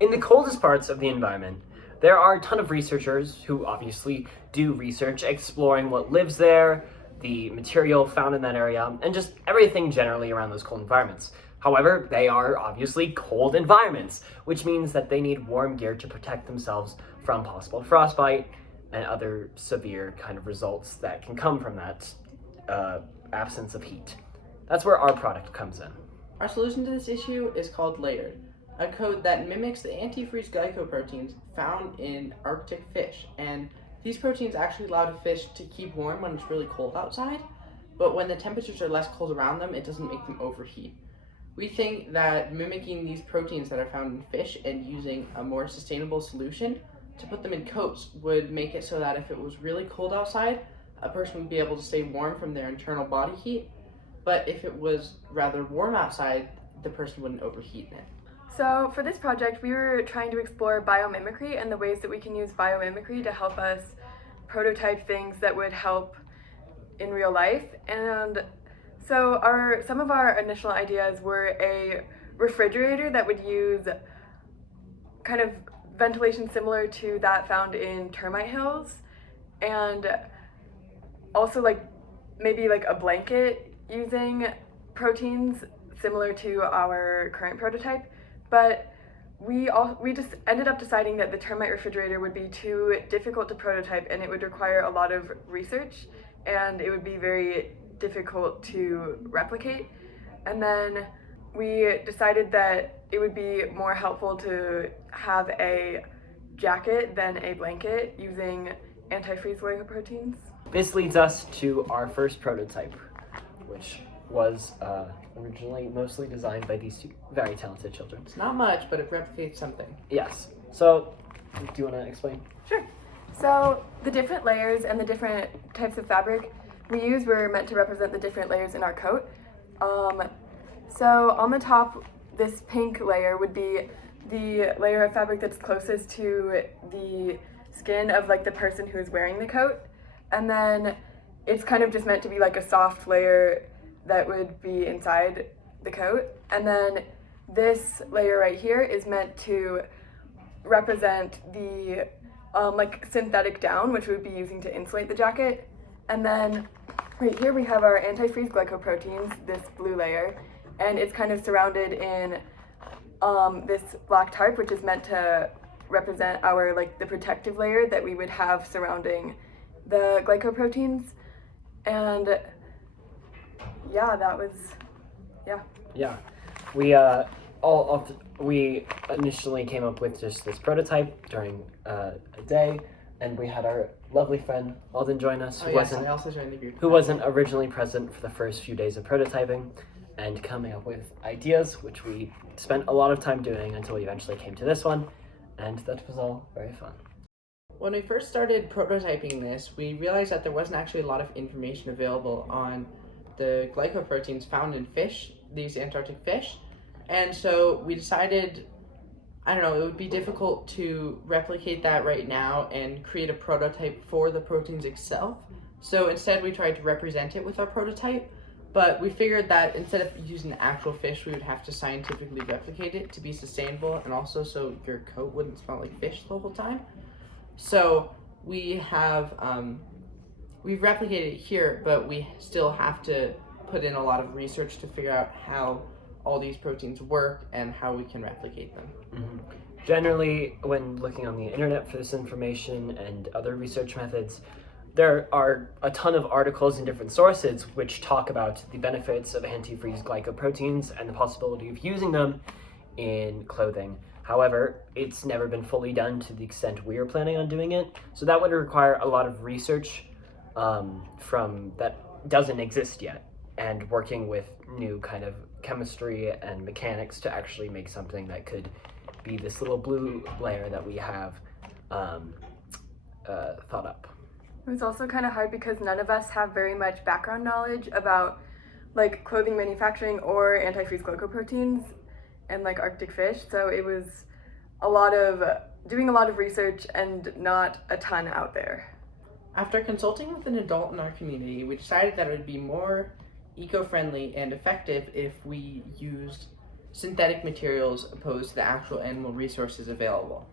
In the coldest parts of the environment, there are a ton of researchers who obviously do research exploring what lives there, the material found in that area, and just everything generally around those cold environments. However, they are obviously cold environments, which means that they need warm gear to protect themselves from possible frostbite and other severe kind of results that can come from that absence of heat. That's where our product comes in. Our solution to this issue is called Layered, a coat that mimics the antifreeze glycoproteins found in Arctic fish. And these proteins actually allow the fish to keep warm when it's really cold outside, but when the temperatures are less cold around them, it doesn't make them overheat. We think that mimicking these proteins that are found in fish and using a more sustainable solution to put them in coats would make it so that if it was really cold outside, a person would be able to stay warm from their internal body heat, but if it was rather warm outside, the person wouldn't overheat in it. So for this project, we were trying to explore biomimicry and the ways that we can use biomimicry to help us prototype things that would help in real life. And so some of our initial ideas were a refrigerator that would use kind of ventilation similar to that found in termite hills, and also maybe a blanket using proteins similar to our current prototype. But we just ended up deciding that the termite refrigerator would be too difficult to prototype, and it would require a lot of research, and it would be very difficult to replicate. And then we decided that it would be more helpful to have a jacket than a blanket using antifreeze glycoproteins. This leads us to our first prototype, which was originally mostly designed by these two very talented children. It's not much, but it replicates something. Yes. So, do you want to explain? Sure. So the different layers and the different types of fabric we use were meant to represent the different layers in our coat. So on the top, this pink layer would be the layer of fabric that's closest to the skin of the person who's wearing the coat. And then it's kind of just meant to be a soft layer that would be inside the coat. And then this layer right here is meant to represent the synthetic down, which we would be using to insulate the jacket. And then right here we have our antifreeze glycoproteins, this blue layer, and it's kind of surrounded in this black tarp, which is meant to represent our the protective layer that we would have surrounding the glycoproteins. And yeah, we initially came up with just this prototype during a day, and we had our lovely friend Alden join us, I also joined the group. who wasn't originally present for the first few days of prototyping and coming up with ideas, which we spent a lot of time doing until we eventually came to this one, and that was all very fun. When we first started prototyping this, we realized that there wasn't actually a lot of information available on the glycoproteins found in fish, these Antarctic fish, and so we decided, it would be difficult to replicate that right now and create a prototype for the proteins itself. So instead we tried to represent it with our prototype, but we figured that instead of using the actual fish, we would have to scientifically replicate it to be sustainable, and also so your coat wouldn't smell like fish the whole time. So we have, we've replicated it here, but we still have to put in a lot of research to figure out how all these proteins work and how we can replicate them. Mm-hmm. Generally, when looking on the internet for this information and other research methods, there are a ton of articles in different sources which talk about the benefits of antifreeze glycoproteins and the possibility of using them in clothing. However, it's never been fully done to the extent we are planning on doing it, so that would require a lot of research from that doesn't exist yet, and working with new kind of chemistry and mechanics to actually make something that could be this little blue layer that we have thought up. It was also kind of hard because none of us have very much background knowledge about clothing manufacturing or antifreeze glycoproteins and Arctic fish, so it was doing a lot of research and not a ton out there. After consulting with an adult in our community, we decided that it would be more eco-friendly and effective if we used synthetic materials opposed to the actual animal resources available.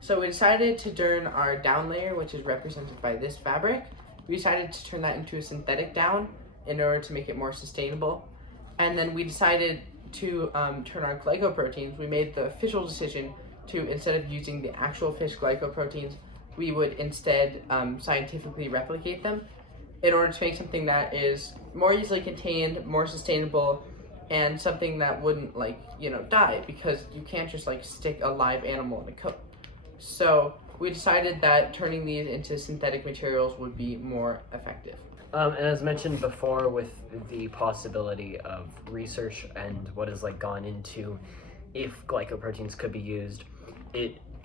So we decided to turn our down layer, which is represented by this fabric, we decided to turn that into a synthetic down in order to make it more sustainable. And then we decided to turn our glycoproteins. We made the official decision to, instead of using the actual fish glycoproteins, we would instead scientifically replicate them in order to make something that is more easily contained, more sustainable, and something that wouldn't die, because you can't just stick a live animal in a coat. So we decided that turning these into synthetic materials would be more effective. And as mentioned before, with the possibility of research and what has gone into if glycoproteins could be used,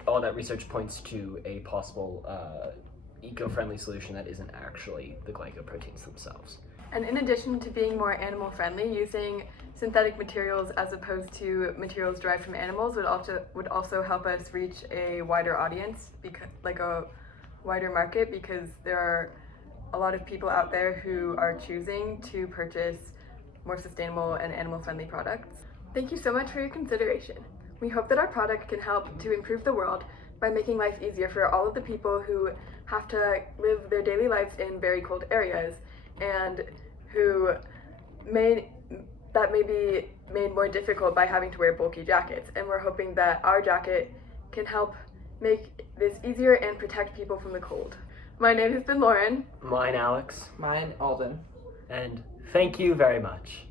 all that research points to a possible eco-friendly solution that isn't actually the glycoproteins themselves. And in addition to being more animal friendly, using synthetic materials as opposed to materials derived from animals would also help us reach a wider audience, a wider market, because there are a lot of people out there who are choosing to purchase more sustainable and animal friendly products. Thank you so much for your consideration. We hope that our product can help to improve the world by making life easier for all of the people who have to live their daily lives in very cold areas and who may be made more difficult by having to wear bulky jackets. And we're hoping that our jacket can help make this easier and protect people from the cold. My name has been Lauren. Mine, Alex. Mine, Alden. And thank you very much.